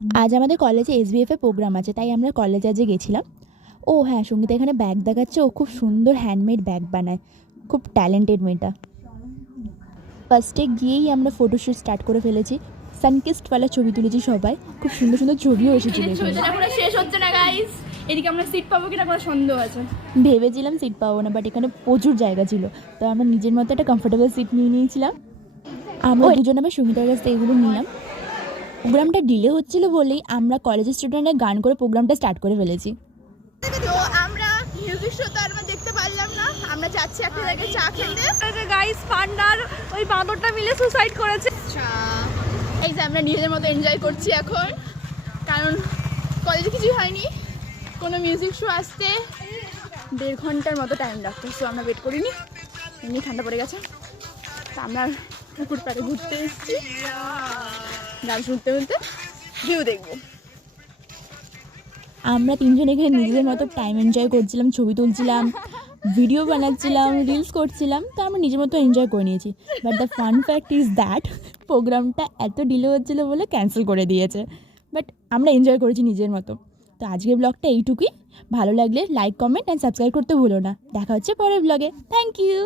আজ আমাদের কলেজে এসবিএফ এর প্রোগ্রাম আছে, তাই আমরা কলেজে আজকে গেছিলাম। ও হ্যাঁ, সঙ্গীতা এখানে ব্যাগ দেখাচ্ছে, ও খুব সুন্দর হ্যান্ডমেড ব্যাগ বানায়, খুব ট্যালেন্টেড মেয়েটা। ফার্স্টে গিয়েই আমরা ফটোশ্যুট স্টার্ট করে ফেলেছি, সানকিস্টওয়ালা ছবি তুলেছি সবাই, খুব সুন্দর সুন্দর ছবিও এসেছিল। শেষ হচ্ছে না গাইস, এদিকে আমরা সিট পাবো কিনা কোনো সন্দেহ আছে। ভেবেছিলাম সিট পাবো না, বাট এখানে প্রচুর জায়গা ছিল, তো আমরা নিজের মতো একটা কমফোর্টেবল সিট নিয়ে নিয়েছিলাম। আমরা দুজন আবার সঙ্গীতার কাছ থেকে এগুলো নিলাম। প্রোগ্রামটা ডিলে হচ্ছিল বলেই আমরা কলেজের স্টুডেন্টরা গান করে প্রোগ্রামটা স্টার্ট করে ফেলেছি। তো আমরা মিউজিক শো তো আর দেখতে পারলাম না, আমরা যাচ্ছি একটা জায়গায় চা খেতে। গাইস পান্ডার ওই বাঁদরটা মিলে সুসাইড করেছে। এই যে আমরা নিজেদের মতো এনজয় করছি এখন, কারণ কলেজে কিছুই হয়নি। কোনো মিউজিক শো আসতে 1.5 ঘন্টার মতো টাইম লাগতো, সো আমরা ওয়েট করিনি, এমনি ঠান্ডা পড়ে গেছে। তা আমরা পুকুর পাড়ে ঘুরতে এসেছি, গান শুনতে শুনতে ভিউ দেখবো। আমরা তিনজন এখানে নিজেদের মতো টাইম এনজয় করছিলাম, ছবি তুলছিলাম, ভিডিও বানাচ্ছিলাম, রিলস করছিলাম, তো আমরা নিজের মতো এনজয় করে নিয়েছি। But the fun fact is that প্রোগ্রামটা এত ডিলে হচ্ছিলো বলে ক্যান্সেল করে দিয়েছে, বাট আমরা এনজয় করেছি নিজের মতো। তো আজকের ব্লগটা এইটুকুই। ভালো লাগলে লাইক, কমেন্ট অ্যান্ড সাবস্ক্রাইব করতে ভুলো না। দেখা হচ্ছে পরের ব্লগে। Thank you.